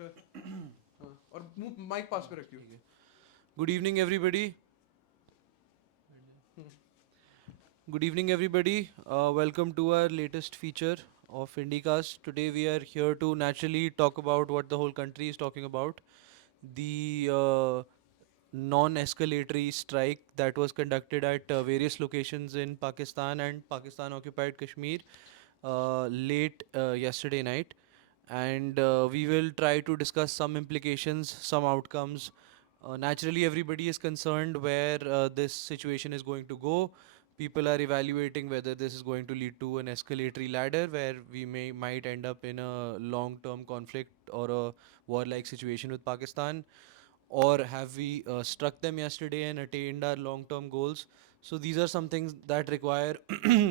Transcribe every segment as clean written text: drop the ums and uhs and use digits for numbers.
पे और माइक पास पे रखियो. Good evening, everybody. Good evening, everybody. Welcome to our latest feature of IndieCast. Today, we are here to naturally talk about what the whole country is talking about, the non-escalatory strike that was conducted at various locations in Pakistan and Pakistan-occupied Kashmir late yesterday night. And we will try to discuss some implications, some outcomes. Naturally, everybody is concerned where this situation is going to go. People are evaluating whether this is going to lead to an escalatory ladder where we might end up in a long-term conflict or a war-like situation with Pakistan, or have we struck them yesterday and attained our long-term goals? So these are some things that require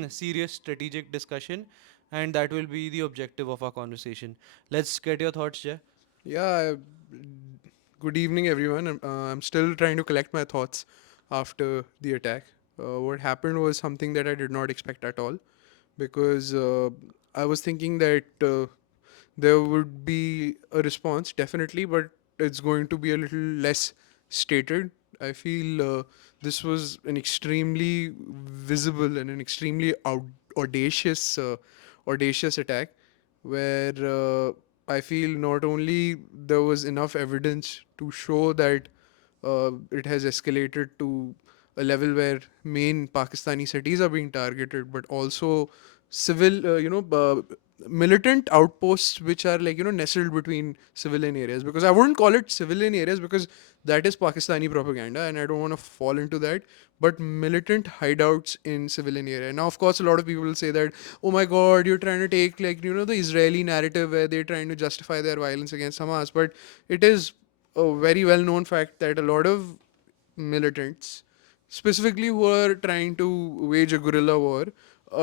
serious strategic discussion, and that will be the objective of our conversation. Let's get your thoughts, Jay. Yeah, good evening, everyone. I'm still trying to collect my thoughts after the attack. What happened was something that I did not expect at all because I was thinking that there would be a response, definitely, but it's going to be a little less stated. I feel this was an extremely visible and an extremely audacious attack where I feel not only there was enough evidence to show that it has escalated to a level where main Pakistani cities are being targeted, but also civil, militant outposts which are like nestled between civilian areas. Because I wouldn't call it civilian areas because that is Pakistani propaganda, and I don't want to fall into that. But militant hideouts in civilian area. Now, of course, a lot of people will say that, oh my God, you're trying to take the Israeli narrative where they're trying to justify their violence against Hamas, but it is a very well known fact that a lot of militants, specifically who are trying to wage a guerrilla war,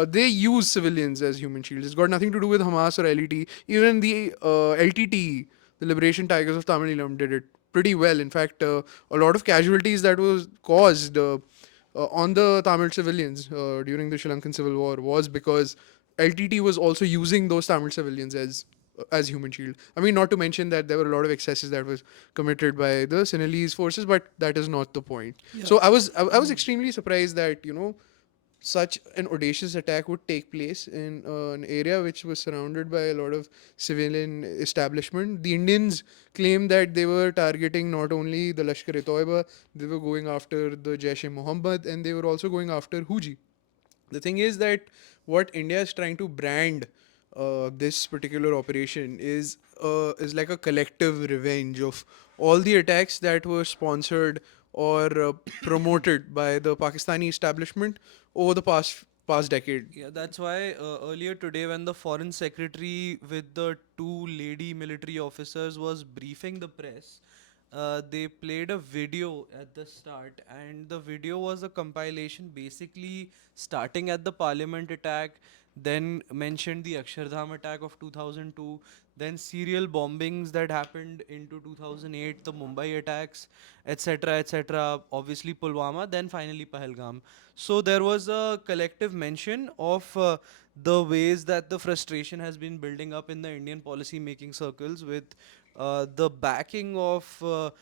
they use civilians as human shields. It's got nothing to do with Hamas or LET. Even the LTT, the Liberation Tigers of Tamil Eelam, did it pretty well. In fact, a lot of casualties that was caused on the Tamil civilians during the Sri Lankan Civil War was because LTT was also using those Tamil civilians as human shield. I mean, not to mention that there were a lot of excesses that was committed by the Sinhalese forces, but that is not the point. Yeah. So I was extremely surprised that such an audacious attack would take place in an area which was surrounded by a lot of civilian establishment. The Indians claimed that they were targeting not only the Lashkar-e-Toiba, they were going after the Jaish-e-Mohammed, and they were also going after Huji. The thing is that what India is trying to brand this particular operation is like a collective revenge of all the attacks that were sponsored or promoted by the Pakistani establishment over the past decade. Yeah, that's why earlier today, when the foreign secretary with the two lady military officers was briefing the press, they played a video at the start, and the video was a compilation basically starting at the parliament attack, then mentioned the Akshardham attack of 2002, then serial bombings that happened into 2008, the Mumbai attacks, etc., etc., obviously Pulwama, then finally Pahalgam. So there was a collective mention of the ways that the frustration has been building up in the Indian policy making circles with the backing of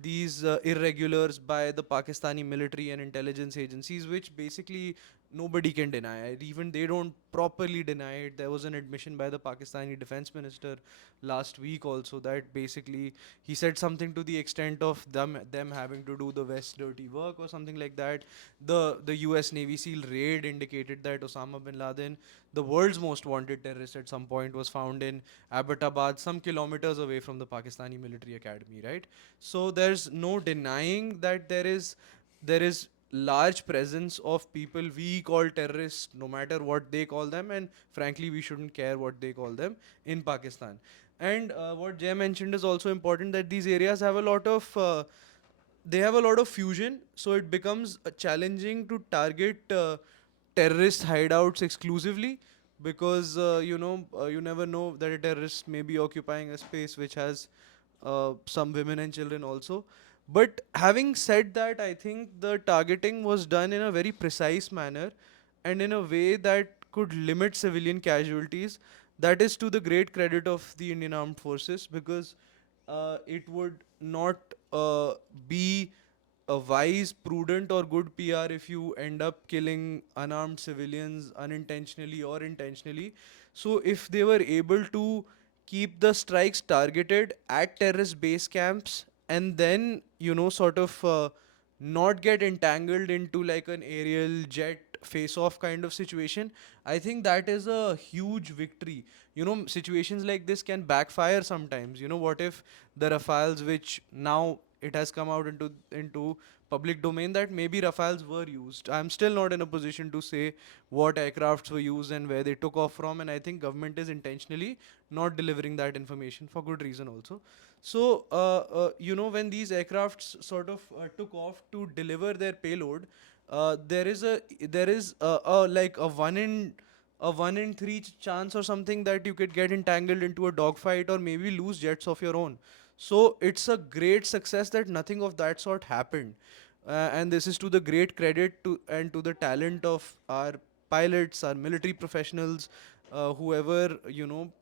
these irregulars by the Pakistani military and intelligence agencies, which basically nobody can deny. Even they don't properly deny it. There was an admission by the Pakistani defense minister last week also that basically he said something to the extent of them having to do the West dirty work or something like that. The US Navy SEAL raid indicated that Osama bin Laden, the world's most wanted terrorist at some point, was found in Abbottabad, some kilometers away from the Pakistani military academy, right? So there's no denying that there is large presence of people we call terrorists, no matter what they call them, and frankly we shouldn't care what they call them, in Pakistan. And what Jay mentioned is also important, that these areas have a lot of they have a lot of fusion, so it becomes challenging to target terrorist hideouts exclusively, because you never know that a terrorist may be occupying a space which has some women and children also. But having said that, I think the targeting was done in a very precise manner and in a way that could limit civilian casualties. That is to the great credit of the Indian Armed Forces, because it would not be a wise, prudent, or good PR if you end up killing unarmed civilians unintentionally or intentionally. So, if they were able to keep the strikes targeted at terrorist base camps and then, sort of not get entangled into like an aerial jet face off kind of situation, I think that is a huge victory. Situations like this can backfire sometimes. What if the Rafales, which now it has come out into public domain that maybe Rafales were used. I'm still not in a position to say what aircrafts were used and where they took off from, and I think government is intentionally not delivering that information for good reason also. So, when these aircrafts sort of took off to deliver their payload, there is like a 1 in 3 chance or something that you could get entangled into a dogfight or maybe lose jets of your own. So it's a great success that nothing of that sort happened, and this is to the great credit to and to the talent of our pilots, our military professionals, whoever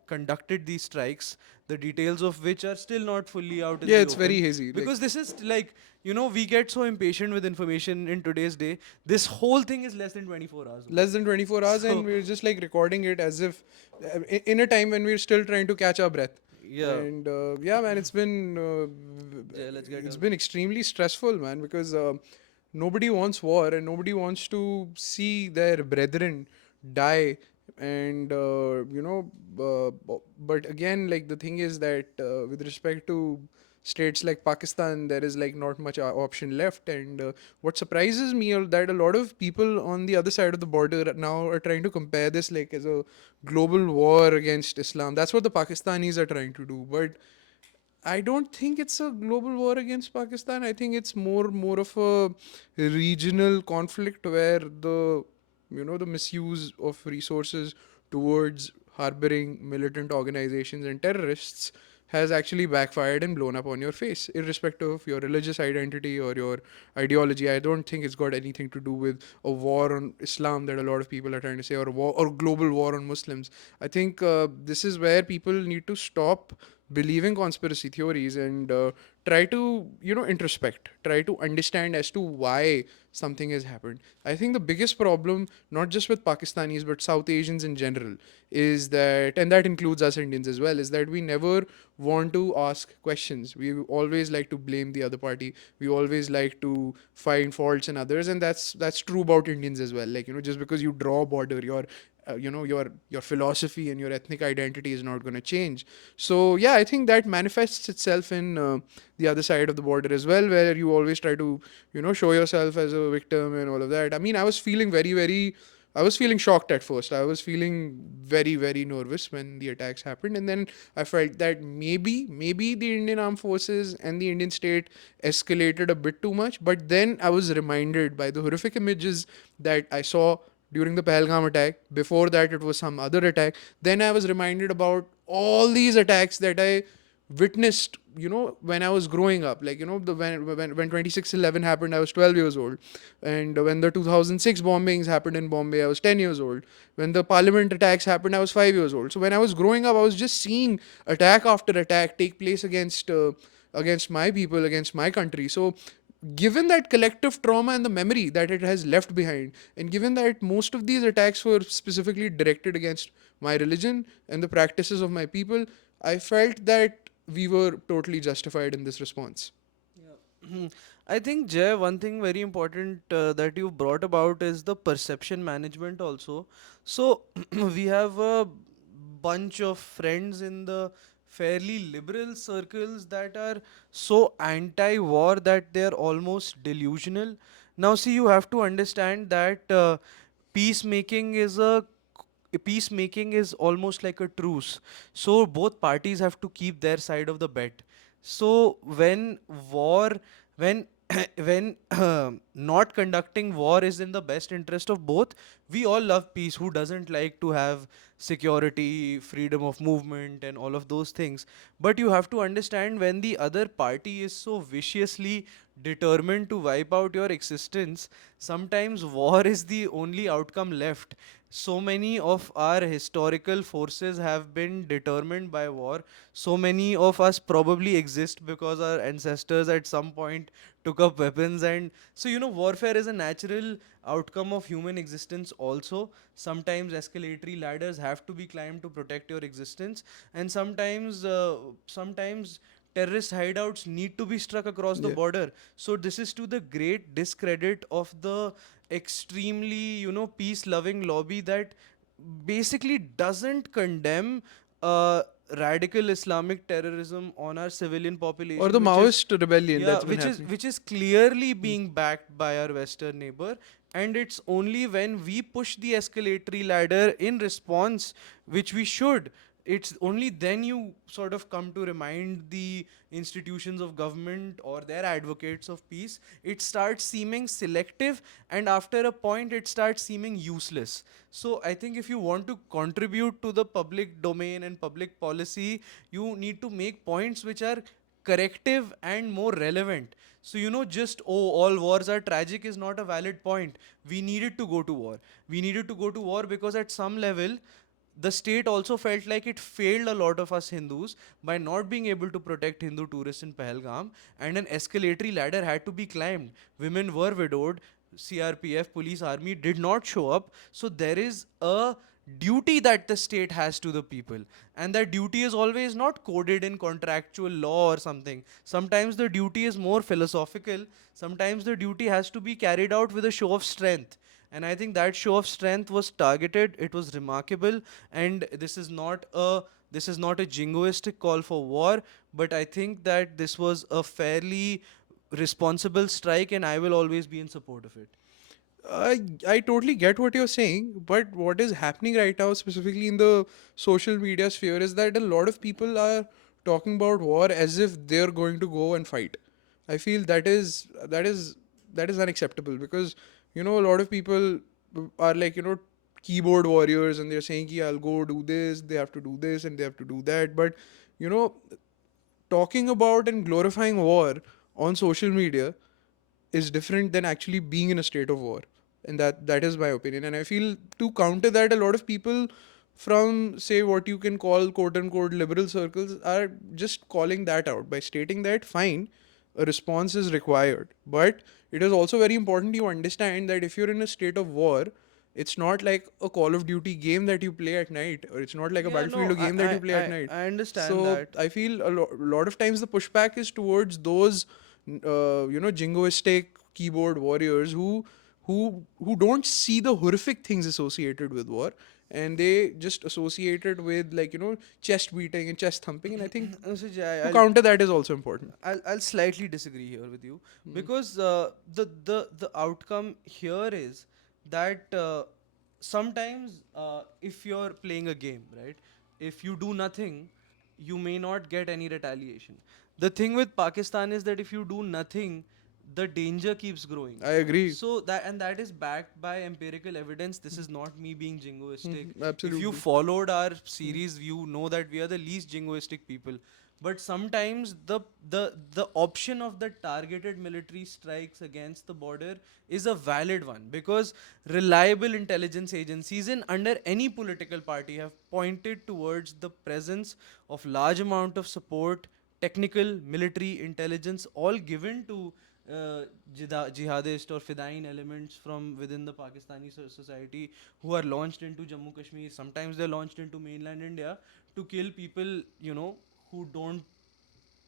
conducted these strikes, the details of which are still not fully out in Yeah, the it's very open. hazy. Like Because this is like, we get so impatient with information in today's day. This whole thing is less than 24 hours old. less than 24 hours, and So we're just like recording it as if in a time when we're still trying to catch our breath. yeah, And yeah, man, yeah, let's get it's your been extremely stressful, man, because nobody wants war and nobody wants to see their brethren die. And but again, like, the thing is that with respect to states like Pakistan, there is like not much option left. And what surprises me are that a lot of people on the other side of the border now are trying to compare this like as a global war against Islam. That's what the Pakistanis are trying to do. But I don't think it's a global war against Pakistan. I think it's more of a regional conflict where the misuse of resources towards harboring militant organizations and terrorists has actually backfired and blown up on your face, irrespective of your religious identity or your ideology. I don't think it's got anything to do with a war on Islam that a lot of people are trying to say, or a war or global war on Muslims. I think this is where people need to stop believing conspiracy theories and try to introspect, try to understand as to why something has happened. I think the biggest problem, not just with Pakistanis but South Asians in general, is that, and that includes us Indians as well, is that we never want to ask questions. We always like to blame the other party. We always like to find faults in others, and that's true about Indians as well. Like, just because you draw a border, your philosophy and your ethnic identity is not going to change. So yeah, I think that manifests itself in the other side of the border as well, where you always try to show yourself as a victim and all of that. I mean, I was feeling shocked at first. I was feeling very, very nervous when the attacks happened, and then I felt that maybe the Indian armed forces and the Indian state escalated a bit too much. But then I was reminded by the horrific images that I saw during the Pahalgam attack. Before that, it was some other attack. Then I was reminded about all these attacks that I witnessed, when I was growing up. Like, when 26/11 happened, I was 12 years old. And when the 2006 bombings happened in Bombay, I was 10 years old. When the parliament attacks happened, I was 5 years old. So when I was growing up, I was just seeing attack after attack take place against my people, against my country. So given that collective trauma and the memory that it has left behind, and given that most of these attacks were specifically directed against my religion and the practices of my people, I felt that we were totally justified in this response. yeah. I think, Jay, one thing very important that you brought about is the perception management also. So we have a bunch of friends in the fairly liberal circles that are so anti-war that they're almost delusional. Now, see, you have to understand that peacemaking is a peacemaking is almost like a truce. So both parties have to keep their side of the bet. So when when not conducting war is in the best interest of both, we all love peace. Who doesn't like to have security, freedom of movement, and all of those things? But you have to understand when the other party is so viciously determined to wipe out your existence, sometimes war is the only outcome left. So many of our historical forces have been determined by war. So many of us probably exist because our ancestors at some point took up weapons. And so, warfare is a natural outcome of human existence also. Sometimes escalatory ladders have to be climbed to protect your existence, and sometimes terrorist hideouts need to be struck across the Yeah. border. So this is to the great discredit of the extremely, peace loving lobby that basically doesn't condemn uh, radical Islamic terrorism on our civilian Or population, the which is, Maoist rebellion yeah, that's been happening. which is clearly being backed by our Western neighbor. And it's only when we push the escalatory ladder in response, which we should, it's only then you sort of come to remind the institutions of government or their advocates of peace. It starts seeming selective, and after a point it starts seeming useless. So I think if you want to contribute to the public domain and public policy, you need to make points which are corrective and more relevant. So, just, oh, all wars are tragic is not a valid point. We needed to go to war. We needed to go to war because at some level, the state also felt like it failed a lot of us Hindus by not being able to protect Hindu tourists in Pahalgam, and an escalatory ladder had to be climbed. Women were widowed, CRPF, police, army did not show up. So there is a duty that the state has to the people, and that duty is always not coded in contractual law or something. Sometimes the duty is more philosophical. Sometimes the duty has to be carried out with a show of strength, and I think that show of strength was targeted. It was remarkable, and this is not a jingoistic call for war, but I think that this was a fairly responsible strike, and I will always be in support of it. I totally get what you're saying, but what is happening right now, specifically in the social media sphere, is that a lot of people are talking about war as if they're going to go and fight. I feel that is unacceptable, because a lot of people are like keyboard warriors, and they're saying, "Yeah, I'll go do this. They have to do this and they have to do that." But you know, talking about and glorifying war on social media is different than actually being in a state of war, and that is my opinion. And I feel, to counter that, a lot of people from, say, what you can call quote unquote liberal circles are just calling that out by stating that fine, a response is required, but it is also very important you understand that if you're in a state of war, it's not like a Call of Duty game that you play at night, or it's not like a Yeah, Battlefield no, game that you play at night. I understand So that. I feel lot of times the pushback is towards those jingoistic keyboard warriors who don't see the horrific things associated with war, and they just associate it with, like, chest beating and chest thumping. And I think So, to counter that is also important. I'll slightly disagree here with you, Mm. because the outcome here is that sometimes if you're playing a game, right, if you do nothing, you may not get any retaliation. The thing with Pakistan is that if you do nothing, the danger keeps growing. I agree. So that is backed by empirical evidence. This is not me being jingoistic. Mhm, If you absolutely. followed our Mm. series, you know that we are the least jingoistic people. But sometimes the option of the targeted military strikes against the border is a valid one, because reliable intelligence agencies in under any political party have pointed towards the presence of large amount of support, technical, military intelligence, all given to jihadist or Fidain elements from within the Pakistani society, who are launched into Jammu Kashmir. Sometimes they're launched into mainland India to kill people, who don't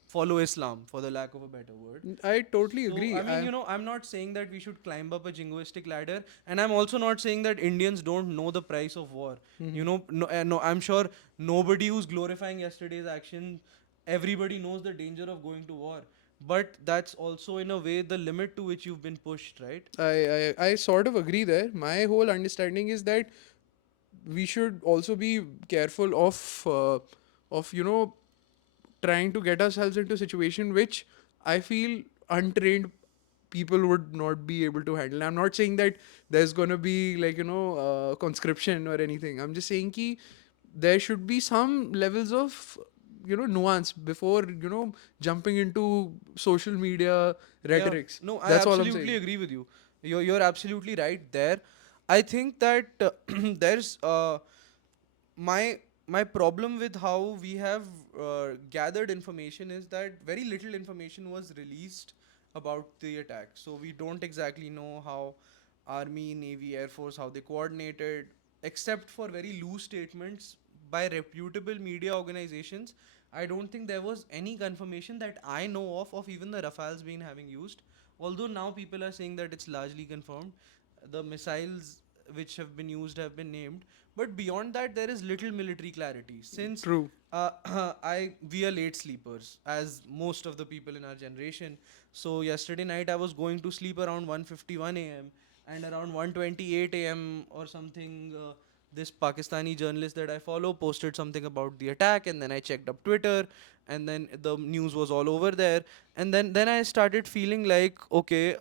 follow Islam, for the lack of a better word. I totally So, agree. I mean, I'm not saying that we should climb up a jingoistic ladder, and I'm also not saying that Indians don't know the price of war. Mhm. No, I'm sure nobody who's glorifying yesterday's action, everybody knows the danger of going to war. But that's also, in a way, the limit to which you've been pushed, right? I sort of agree there. My whole understanding is that we should also be careful of trying to get ourselves into a situation which I feel untrained people would not be able to handle. I'm not saying that there's gonna be, like, conscription or anything. I'm just saying ki there should be some levels of nuance before jumping into social media Yeah, rhetorics. no, I That's all I'm absolutely saying. agree with you. You're absolutely right there. I think that there's my my problem with how we have gathered information is that very little information was released about the attack. So we don't exactly know how army, navy, air force, how they coordinated, except for very loose statements by reputable media organizations. I don't think there was any confirmation that I know of even the Rafales being having used. Although now people are saying that it's largely confirmed, the missiles which have been used have been named, but beyond that there is little military clarity since True. I we are late sleepers as most of the people in our generation. So yesterday night I was going to sleep around 1:51 a.m. and around 1:28 a.m. or something. This Pakistani journalist that I follow posted something about the attack, and then I checked up Twitter, and then the news was all over there. And then I started feeling like, okay,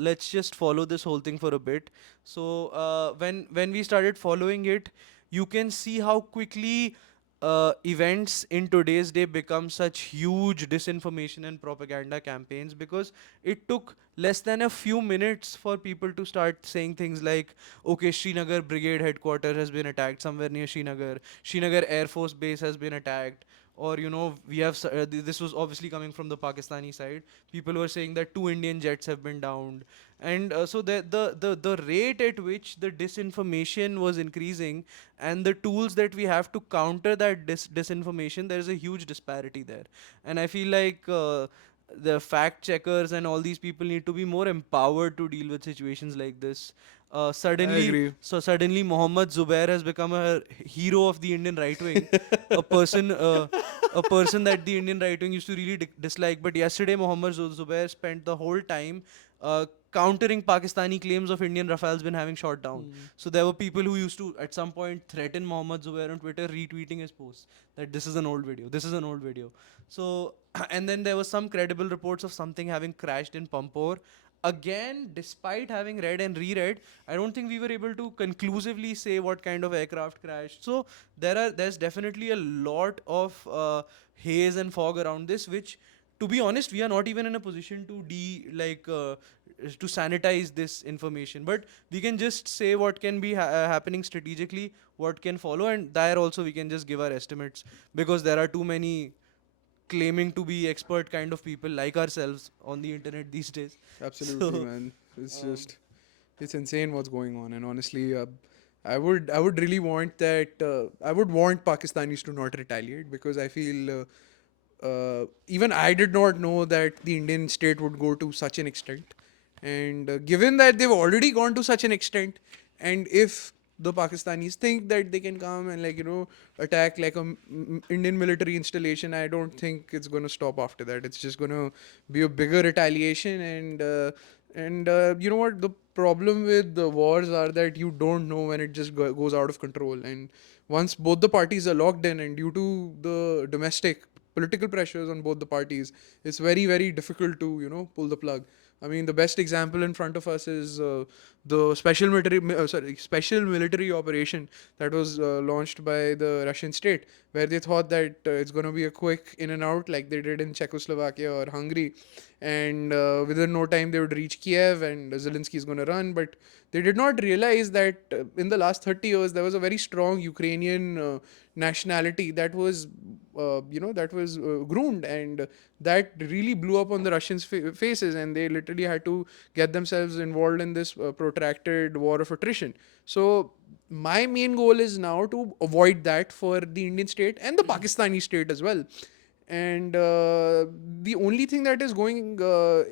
let's just follow this whole thing for a bit. So when we started following it, you can see how quickly events in today's day become such huge disinformation and propaganda campaigns, because it took less than a few minutes for people to start saying things like, okay, Srinagar brigade headquarters has been attacked somewhere near Srinagar air force base has been attacked, or we have this was obviously coming from the Pakistani side. People were saying that 2 Indian jets have been downed. And so the rate at which the disinformation was increasing, and the tools that we have to counter that disinformation, there is a huge disparity there. And I feel like the fact checkers and all these people need to be more empowered to deal with situations like this. I agree. Suddenly Mohammad Zubair has become a hero of the Indian right wing, a person a person that the Indian right wing used to really dislike. But yesterday Mohammad Zubair spent the whole time countering Pakistani claims of Indian Rafales been having shot down. Hmm. So there were people who used to at some point threaten Mohammad Zubair on Twitter, retweeting his posts that this is an old video, this is an old video. So and then there was some credible reports of something having crashed in Pampore. Again, despite having read and reread, I don't think we were able to conclusively say what kind of aircraft crashed. So there's definitely a lot of haze and fog around this, which, to be honest, we are not even in a position to to sanitize this information. But we can just say what can be happening strategically, what can follow, and there also we can just give our estimates, because there are too many claiming to be expert kind of people like ourselves on the internet these days. Absolutely, So man. It's um, just it's insane what's going on, and honestly, I would really want that. I would want Pakistanis to not retaliate because I feel even I did not know that the Indian state would go to such an extent. And given that they've already gone to such an extent, and if the Pakistanis think that they can come and attack like a Indian military installation, I don't think it's going to stop after that. It's just going to be a bigger retaliation. And you know what? The problem with the wars are that you don't know when it just goes out of control. And once both the parties are locked in, and due to the domestic political pressures on both the parties, it's very, very difficult to pull the plug. I mean, the best example in front of us is the special military operation that was launched by the Russian state, where they thought that it's going to be a quick in and out like they did in Czechoslovakia or Hungary, and within no time they would reach Kiev and Zelensky is going to run. But they did not realize that in the last 30 years there was a very strong Ukrainian nationality that was groomed, and that really blew up on the Russians' faces, and they literally had to get themselves involved in this protracted war of attrition. So my main goal is now to avoid that for the Indian state and the Pakistani state as well. And the only thing that is going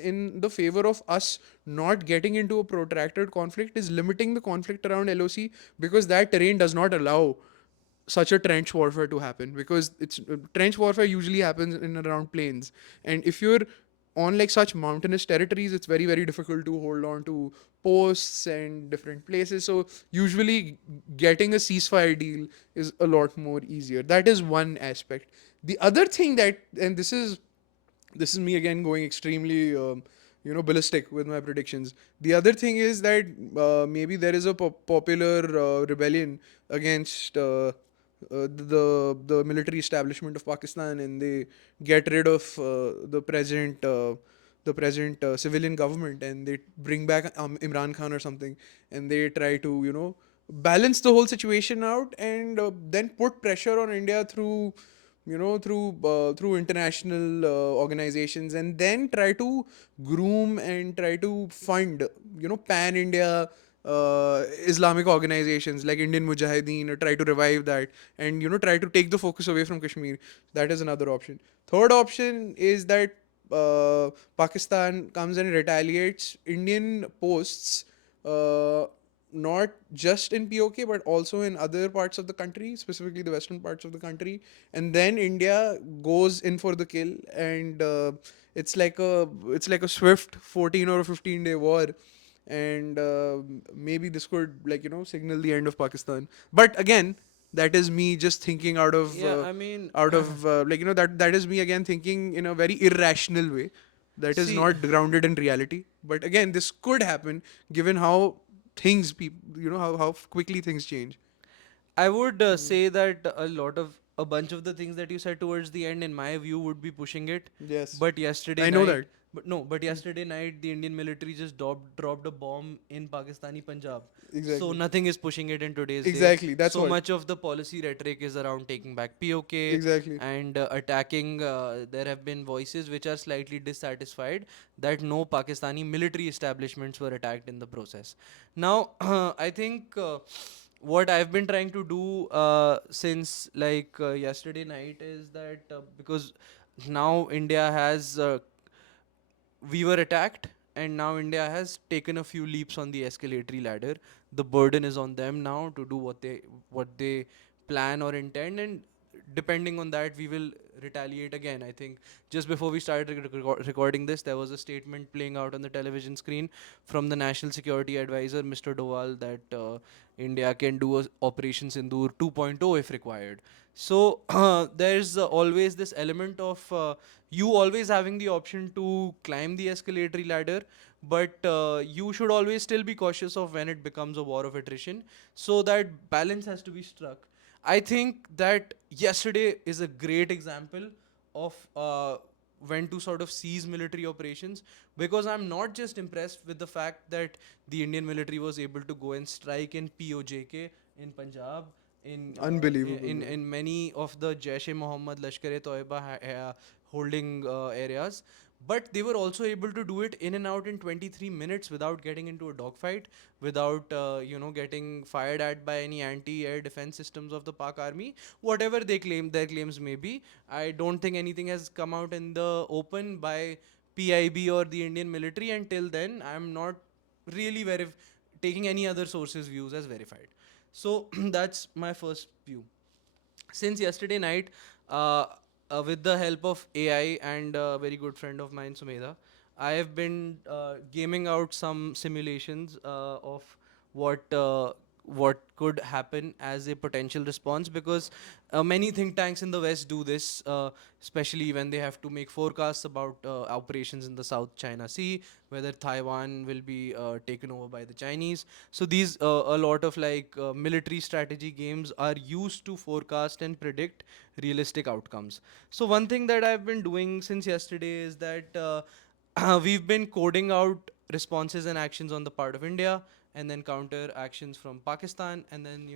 in the favor of us not getting into a protracted conflict is limiting the conflict around LOC, because that terrain does not allow such a trench warfare to happen, because it's trench warfare usually happens in around plains, and if you're on like such mountainous territories, it's very, very difficult to hold on to posts and different places. So usually getting a ceasefire deal is a lot more easier. That is one aspect. The other thing that, and this is me again going extremely ballistic with my predictions. The other thing is that maybe there is a popular rebellion against the military establishment of Pakistan, and they get rid of the present civilian government, and they bring back Imran Khan or something, and they try to balance the whole situation out, and then put pressure on India through through international organizations, and then try to groom and try to fund pan India Islamic organizations like Indian Mujahideen, or try to revive that, and try to take the focus away from Kashmir. That is another option. Third option is that Pakistan comes and retaliates Indian posts, uh, not just in POK but also in other parts of the country, specifically the western parts of the country, and then India goes in for the kill, and it's like a swift 14 or 15-day war, and maybe this could signal the end of Pakistan. But again, that is me just thinking Yeah, I mean, out of that is me again thinking in a very irrational way that is see, not grounded in reality. But again, this could happen given how things people how quickly things change. I would say that a bunch of the things that you said towards the end, in my view, would be pushing it. Yes, But yesterday I know night, that. but no, but yesterday night, the Indian military just dropped a bomb in Pakistani Punjab. So Exactly. nothing is pushing it in today's day. Exactly. That's So what. much of the policy rhetoric is around taking back POK Exactly. and attacking. There have been voices which are slightly dissatisfied that no Pakistani military establishments were attacked in the process. Now, I think. What I've been trying to do since yesterday night is that because now India has we were attacked, and now India has taken a few leaps on the escalatory ladder. The burden is on them now to do what they plan or intend, and depending on that, we will retaliate again. I think just before we started recording this, there was a statement playing out on the television screen from the National Security Advisor, Mr. Doval, that India can do a Operation Sindoor 2.0 if required. So there's always this element of you always having the option to climb the escalatory ladder, but you should always still be cautious of when it becomes a war of attrition. So that balance has to be struck. I think that yesterday is a great example of when to sort of seize military operations, because I'm not just impressed with the fact that the Indian military was able to go and strike in POJK in Punjab, Unbelievable, man. in many of the Jaish-e-Mohammed, Lashkar-e-Toiba holding areas, but they were also able to do it in and out in 23 minutes without getting into a dogfight, without getting fired at by any anti-air defense systems of the Pak army. Whatever their claims may be, I don't think anything has come out in the open by PIB or the Indian military. Until then, I'm not really taking any other sources' views as verified. So that's my first view. Since yesterday night, uh, with the help of AI and a very good friend of mine, Sumedha, I have been gaming out some simulations of what uh, what could happen as a potential response, because many think tanks in the West do this, especially when they have to make forecasts about operations in the South China Sea, whether Taiwan will be taken over by the Chinese. So these a lot of military strategy games are used to forecast and predict realistic outcomes. So one thing that I've been doing since yesterday is that we've been coding out responses and actions on the part of India, and then counter actions from Pakistan, and then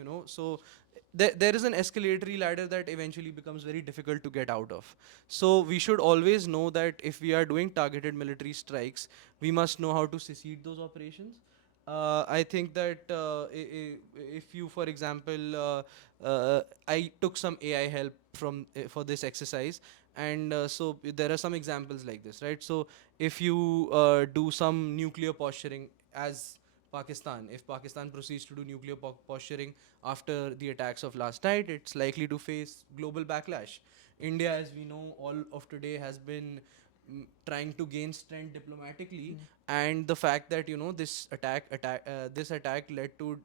there is an escalatory ladder that eventually becomes very difficult to get out of. So we should always know that if we are doing targeted military strikes, we must know how to secede those operations. I think that if you, for example, I took some AI help from for this exercise, and so there are some examples like this, right? So if you do some nuclear posturing as Pakistan, if Pakistan proceeds to do nuclear posturing after the attacks of last night, it's likely to face global backlash. India, as we know, all of today has been trying to gain strength diplomatically, and the fact that this attack led to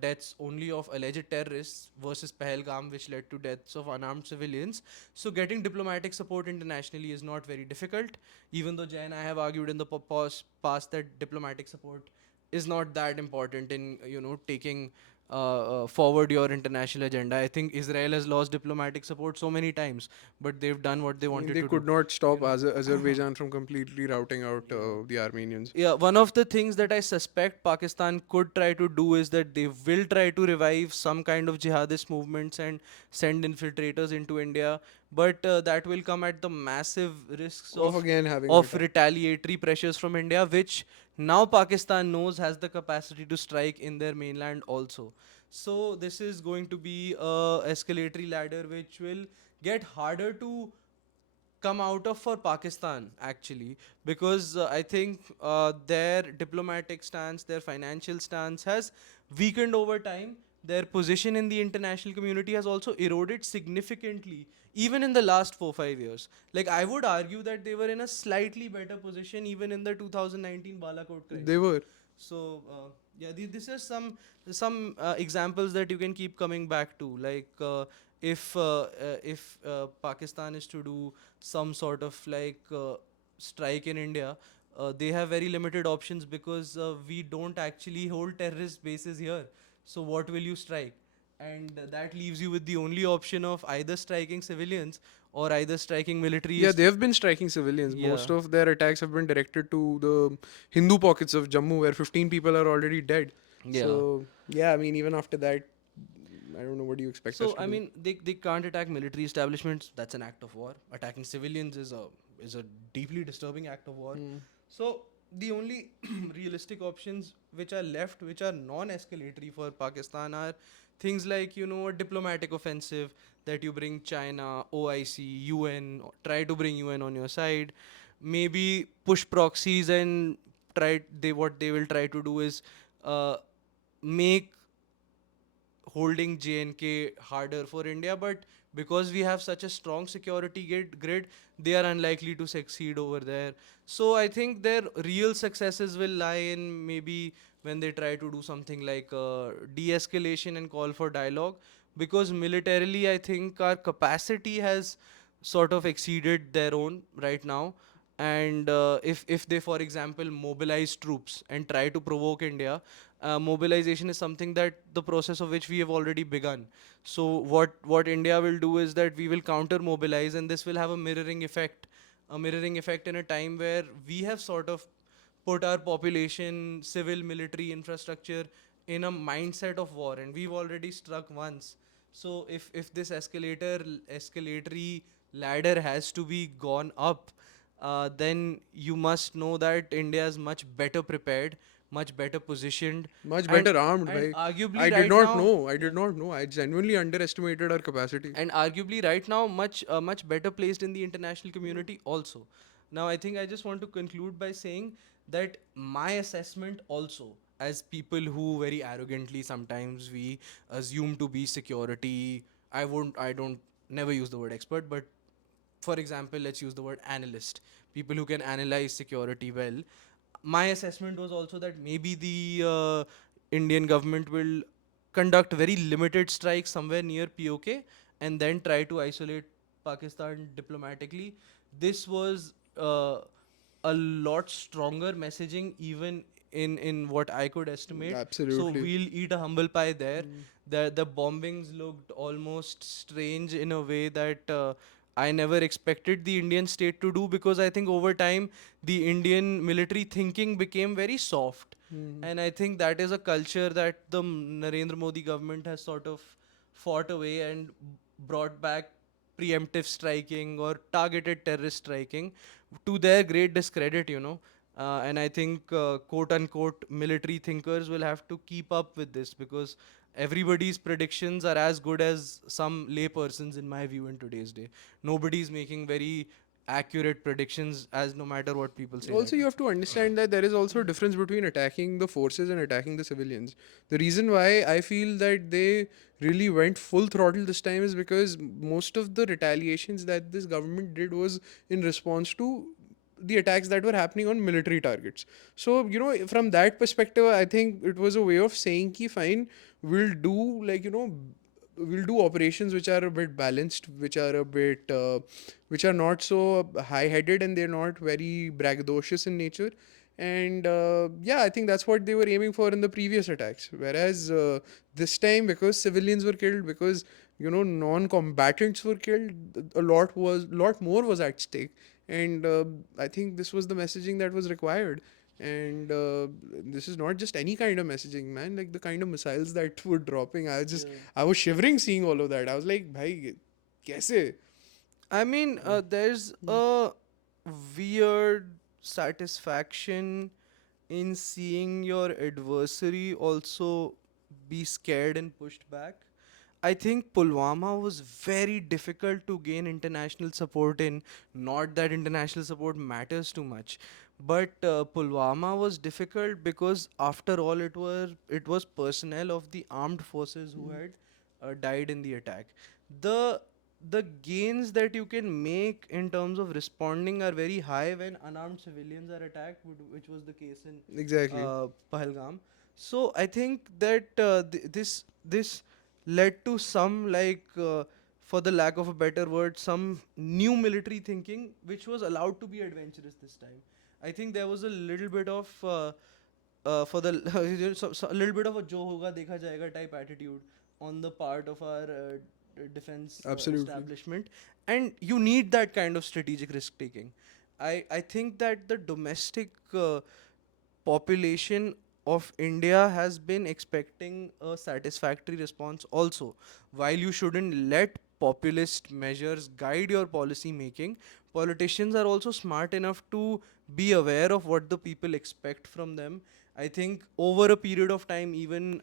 deaths only of alleged terrorists versus Pahalgam, which led to deaths of unarmed civilians. So getting diplomatic support internationally is not very difficult, even though Jay and I have argued in the past that diplomatic support is not that important in taking forward your international agenda. I think Israel has lost diplomatic support so many times, but they've done what they I mean, wanted they to do. could not You stop know. Azerbaijan from completely routing out Yeah. the Armenians. Yeah, one of the things that I suspect Pakistan could try to do is that they will try to revive some kind of jihadist movements and send infiltrators into India, but that will come at the massive risks Of of again having an attack. retaliatory pressures from India, which now Pakistan knows has the capacity to strike in their mainland also. So this is going to be a escalatory ladder which will get harder to come out of for Pakistan actually, because I think their diplomatic stance, their financial stance has weakened over time. Their position in the international community has also eroded significantly, even in the last 4 5 years. Like I would argue that they were in a slightly better position even in the 2019 Balakot They crisis. were. So yeah, this is some examples that you can keep coming back to. Like if Pakistan is to do some sort of like strike in India, they have very limited options because we don't actually hold terrorist bases here. So what will you strike? And that leaves you with the only option of either striking civilians or either striking military. Yeah, they have been striking civilians. Yeah. Most of their attacks have been directed to the Hindu pockets of Jammu, where 15 people are already dead. Yeah. So, yeah, I mean, even after that, I don't know what do you expect us So to I do. mean, they can't attack military establishments. That's an act of war. Attacking civilians is a deeply disturbing act of war. Hmm. So the only realistic options which are left, which are non-escalatory for Pakistan, are things like a diplomatic offensive that you bring China, OIC, UN, or try to bring UN on your side. Maybe push proxies and try they what they will try to do is uh, make holding JNK harder for India, but because we have such a strong security grid, they are unlikely to succeed over there. So I think their real successes will lie in maybe when they try to do something like de-escalation and call for dialogue, because militarily I think our capacity has sort of exceeded their own right now. And if they, for example, mobilize troops and try to provoke India, mobilization is something that the process of which we have already begun. So what India will do is that we will counter mobilize, and this will have a mirroring effect in a time where we have sort of put our population, civil, military infrastructure in a mindset of war, and we've already struck once. So if this escalatory ladder has to be gone up, then you must know that India is much better prepared, much better positioned, Much and better armed, and bhai. arguably I did right not now, know. I yeah, did not know. I genuinely underestimated our capacity. and arguably right now much better placed in the international community also. Now I think I just want to conclude by saying that my assessment also, as people who very arrogantly sometimes we assume to be security, I don't never use the word expert, but for example, let's use the word analyst, people who can analyze security well. My assessment was also that maybe the Indian government will conduct very limited strikes somewhere near POK and then try to isolate Pakistan diplomatically. This was a lot stronger messaging, even in what I could estimate. So Absolutely. we'll eat a humble pie there. The bombings looked almost strange in a way that I never expected the Indian state to do, because I think over time the Indian military thinking became very soft. And I think that is a culture that the Narendra Modi government has sort of fought away and brought back preemptive striking or targeted terrorist striking to their great discredit. And I think quote unquote military thinkers will have to keep up with this, because everybody's predictions are as good as some laypersons, in my view, in today's day. Nobody's making very accurate predictions, as no matter what people say right Also, you now. have to understand that there is also a difference between attacking the forces and attacking the civilians. The reason why I feel that they really went full throttle this time is because most of the retaliations that this government did was in response to the attacks that were happening on military targets. So, from that perspective, I think it was a way of saying, ki fine, we'll do we'll do operations which are a bit balanced, which are not so high headed, and they're not very braggadocious in nature. And yeah, I think that's what they were aiming for in the previous attacks. Whereas this time, because civilians were killed, because non-combatants were killed, lot more was at stake. And I think this was the messaging that was required. And this is not just any kind of messaging, man. Like the kind of missiles that were dropping, Yeah. I was shivering seeing all of that. I was like, bhai, kaise? I mean, there's a weird satisfaction in seeing your adversary also be scared and pushed back. I think Pulwama was very difficult to gain international support in. Not that international support matters too much, but Pulwama was difficult because after all, it was personnel of the armed forces who had died in the attack. The the gains that you can make in terms of responding are very high when unarmed civilians are attacked, which was the case in Exactly. Pahalgam. So I think that this led to some for the lack of a better word, some new military thinking, which was allowed to be adventurous this time. I think there was a little bit of for the a little bit of a jo hoga dekha jayega type attitude on the part of our defense Absolutely. establishment, and you need that kind of strategic risk taking. I think that the domestic population of India has been expecting a satisfactory response also. While you shouldn't let populist measures guide your policy making, politicians are also smart enough to be aware of what the people expect from them. I think over a period of time, even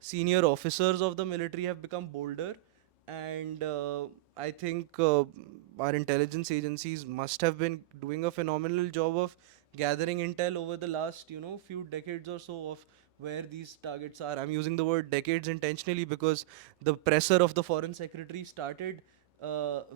senior officers of the military have become bolder, and I think our intelligence agencies must have been doing a phenomenal job of gathering intel over the last few decades or so of where these targets are. I'm using the word decades intentionally because the presser of the foreign secretary started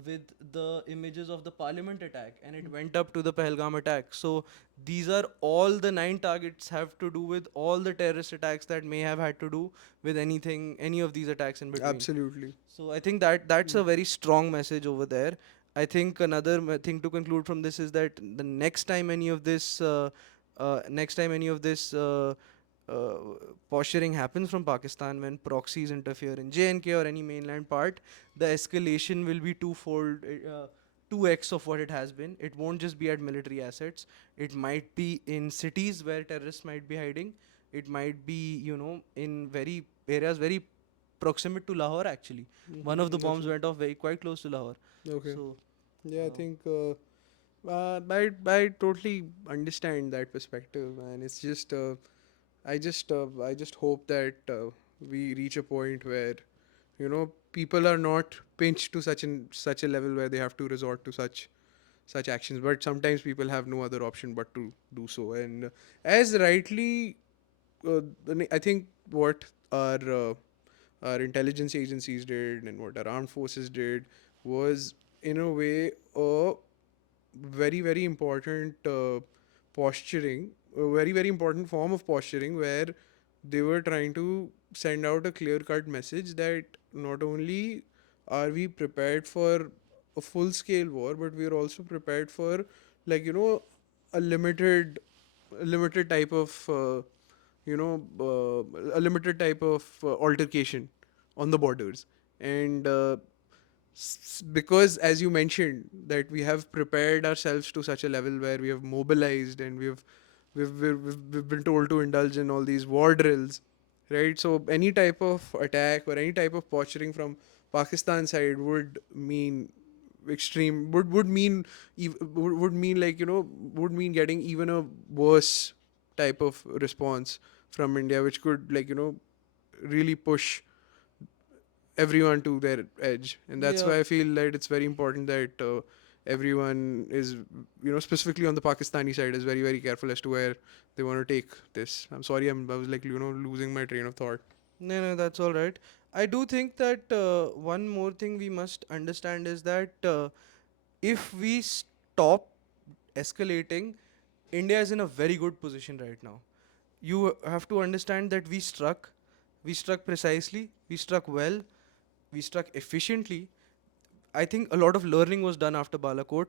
with the images of the parliament attack, and it went up to the Pahalgam attack. So these are all the 9 targets have to do with all the terrorist attacks that may have had to do with any of these attacks in between. Absolutely. So I think that that's a very strong message over there. I think another thing to conclude from this is that the next time any of this uh, posturing happens from Pakistan, when proxies interfere in JNK or any mainland part, the escalation will be twofold. 2x of what it has been. It won't just be at military assets. It might be in cities where terrorists might be hiding. It might be, in very areas very proximate to Lahore actually. One of the bombs Absolutely. went off very quite close to Lahore. Okay. So Yeah, I uh, think I totally understand that perspective, and it's just I just hope that we reach a point where people are not pinched to such a level where they have to resort to such actions. But sometimes people have no other option but to do so. And as rightly, I think what our intelligence agencies did and what our armed forces did was in a way a very important posturing, a very important form of posturing, where they were trying to send out a clear cut message that not only are we prepared for a full scale war, but we are also prepared for, like, a limited type of a limited type of altercation on the borders. And because, as you mentioned, that we have prepared ourselves to such a level where we have mobilized, and we've been told to indulge in all these war drills, right? So any type of attack or any type of posturing from Pakistan side would mean extreme would mean would mean, like, would mean getting even a worse type of response from India, which could, like, really push everyone to their edge. And that's yeah, why I feel that it's very important that everyone is, specifically on the Pakistani side, is very careful as to where they want to take this. I'm sorry, I was, like, losing my train of thought. no, that's all right. I do think that one more thing we must understand is that if we stop escalating, India is in a very good position right now. You have to understand that we struck precisely, we struck well, we struck efficiently. I think a lot of learning was done after Balakot.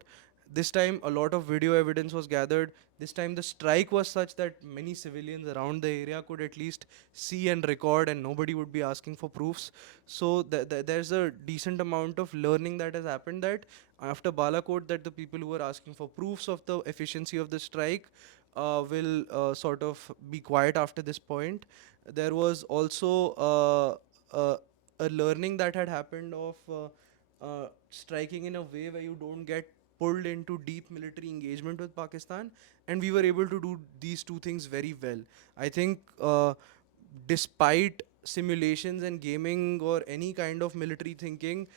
This time, a lot of video evidence was gathered. This time, the strike was such that many civilians around the area could at least see and record, and nobody would be asking for proofs. So, there's a decent amount of learning that has happened, that after Balakot, that the people who were asking for proofs of the efficiency of the strike will sort of be quiet after this point. There was also a learning that had happened of striking in a way where you don't get pulled into deep military engagement with Pakistan, and we were able to do these two things very well. I think, despite simulations and gaming or any kind of military thinking,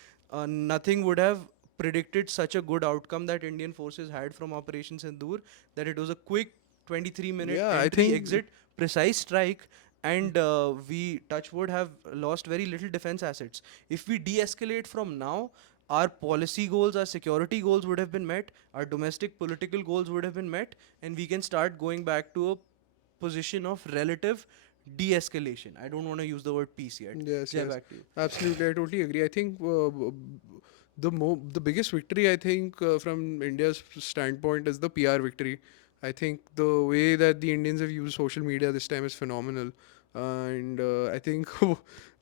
nothing would have predicted such a good outcome that Indian forces had from Operation Sindoor. That it was a quick 23-minute Yeah, I entry, think exit, precise strike, and we, touch wood, have lost very little defense assets. If we de-escalate from now, our policy goals, our security goals would have been met, our domestic political goals would have been met, and we can start going back to a position of relative de-escalation. I don't want to use the word peace yet. yes, Jay, yes, back to you. absolutely. I totally agree. I think the biggest victory, I think, from India's standpoint is the PR victory. I think the way that the Indians have used social media this time is phenomenal, and I think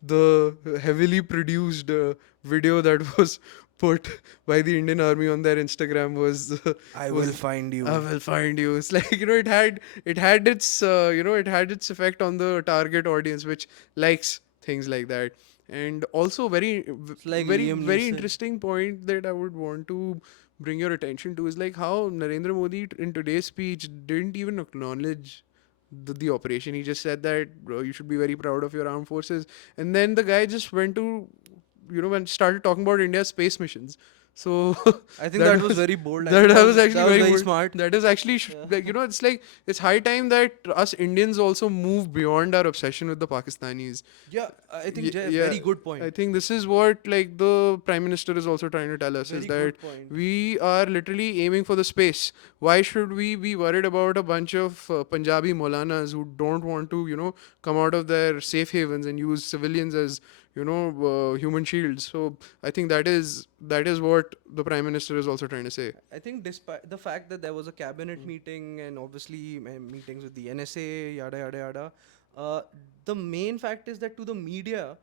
the heavily produced video that was put by the Indian Army on their Instagram was I will was find I you. will find you. It's like, it had its it had its effect on the target audience, which likes things like that. And also It's like very Liam very Neeson. interesting point that I would want to bring your attention to is like how Narendra Modi in today's speech didn't even acknowledge the operation. He just said that, you should be very proud of your armed forces, and then the guy just went to, when started talking about India's space missions. So I think that that was was very bold. I think that was that actually was very very bold. smart. That is actually Yeah. like, it's like it's high time that us Indians also move beyond our obsession with the Pakistanis. Yeah, I think, Jay, Yeah, very good I point. think this is what like the prime minister is also trying to tell us is Very that good point. we are literally aiming for the space. Why should we be worried about a bunch of Punjabi Maulanas who don't want to, come out of their safe havens and use civilians as, human shields? So I think that is what the prime minister is also trying to say. I think, despite the fact that there was a cabinet meeting and obviously meetings with the NSA, yada yada yada, uh, the main fact is that to the media,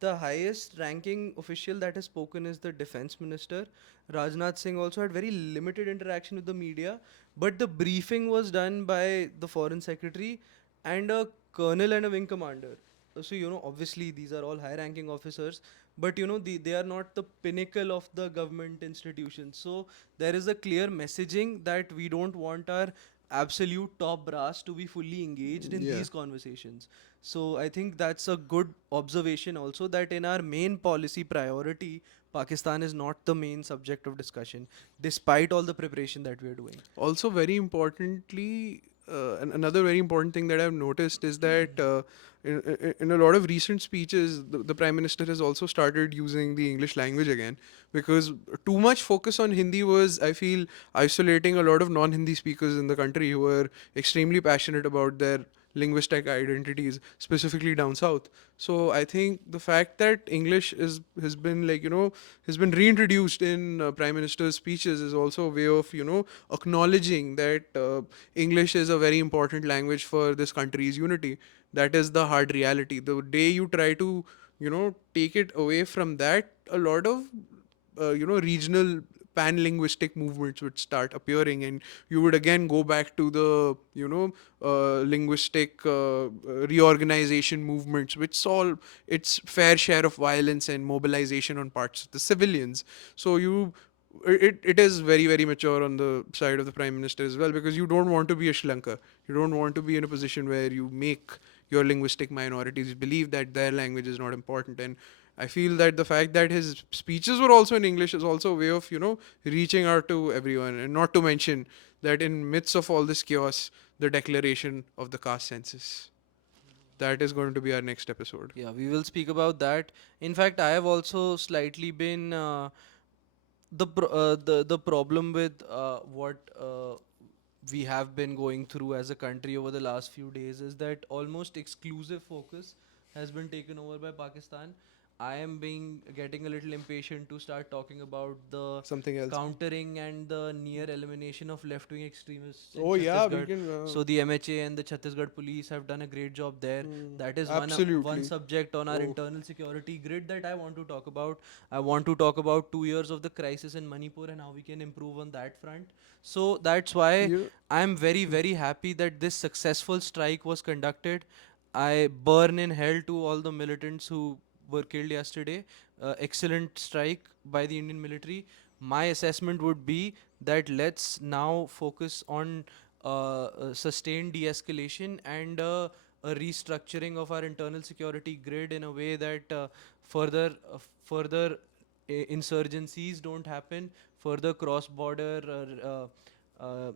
the highest ranking official that has spoken is the defense minister. Rajnath Singh also had very limited interaction with the media, but the briefing was done by the foreign secretary and a colonel and a wing commander. So, obviously, these are all high ranking officers, but they are not the pinnacle of the government institutions. So, there is a clear messaging that we don't want our absolute top brass to be fully engaged in Yeah. these conversations. So I think that's a good observation also, that in our main policy priority, Pakistan is not the main subject of discussion, despite all the preparation that we are doing. Also, very importantly, another very important thing that I've noticed is that in a lot of recent speeches, the prime minister has also started using the English language again, because too much focus on Hindi was, I feel, isolating a lot of non-Hindi speakers in the country who are extremely passionate about their linguistic identities, specifically down south. So I think the fact that English has been like, has been reintroduced in prime minister's speeches is also a way of, acknowledging that English is a very important language for this country's unity. That is the hard reality. The day you try to, take it away from that, a lot of regional pan-linguistic movements would start appearing, and you would again go back to the, linguistic reorganization movements, which saw its fair share of violence and mobilization on parts of the civilians. So it is very very mature on the side of the prime minister as well, because you don't want to be a Sri Lanka. You don't want to be in a position where you make your linguistic minorities believe that their language is not important. And I feel that the fact that his speeches were also in English is also a way of, reaching out to everyone. And not to mention that in midst of all this chaos, the declaration of the caste census. That is going to be our next episode. Yeah, we will speak about that. In fact, I have also slightly been the problem with what we have been going through as a country over the last few days is that almost exclusive focus has been taken over by Pakistan. I am getting a little impatient to start talking about the Something else. countering and the near elimination of left-wing extremists in Oh yeah, we Chhattisgarh. can. So the MHA and the Chhattisgarh police have done a great job there. That is one Absolutely. subject on our Oh, internal security grid that I want to talk about. I want to talk about 2 years of the crisis in Manipur and how we can improve on that front. So that's why you. I am very happy that this successful strike was conducted. I burn in hell to all the militants who were killed yesterday. Excellent strike by the Indian military. My assessment would be that let's now focus on sustained de-escalation and a restructuring of our internal security grid in a way that further insurgencies don't happen, further cross-border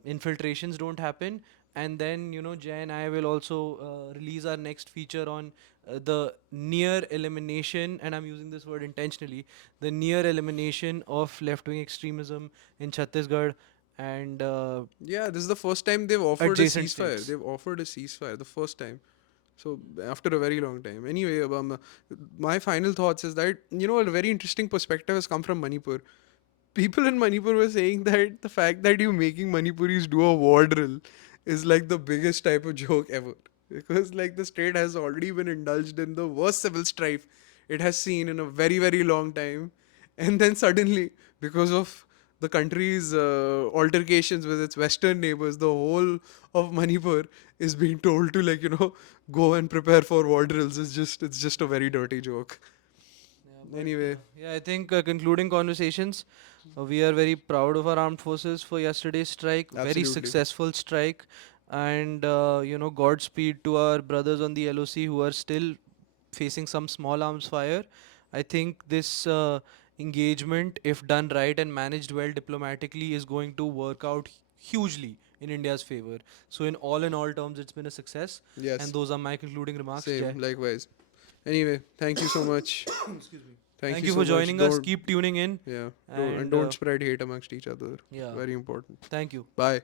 infiltrations don't happen, and then Jay and I will also release our next feature on the near elimination, and I'm using this word intentionally, the near elimination of left-wing extremism in Chhattisgarh and Yeah, this is the first time they've offered a adjacent ceasefire. states. They've offered a ceasefire, the first time. So after a very long time. Anyway, my final thoughts is that a very interesting perspective has come from Manipur. People in Manipur were saying that the fact that you making Manipuris do a war drill is like the biggest type of joke ever. Because like the state has already been indulged in the worst civil strife it has seen in a very long time, and then suddenly, because of the country's altercations with its western neighbors, the whole of Manipur is being told to go and prepare for war drills. It's just a very dirty joke. Yeah, but Anyway, yeah, I think concluding conversations, we are very proud of our armed forces for yesterday's strike. Very absolutely. successful strike, and Godspeed to our brothers on the LOC who are still facing some small arms fire. I think this engagement, if done right and managed well diplomatically, is going to work out hugely in India's favor. So, in all terms, it's been a success. And Yes, those are my concluding remarks, Jay. same, likewise. Anyway, thank you so much. Excuse me. Thank Thank you you so for much. joining us. Don't, Keep tuning in. yeah, don't, and And don't spread hate amongst each other. yeah, Very important. thank you. Bye.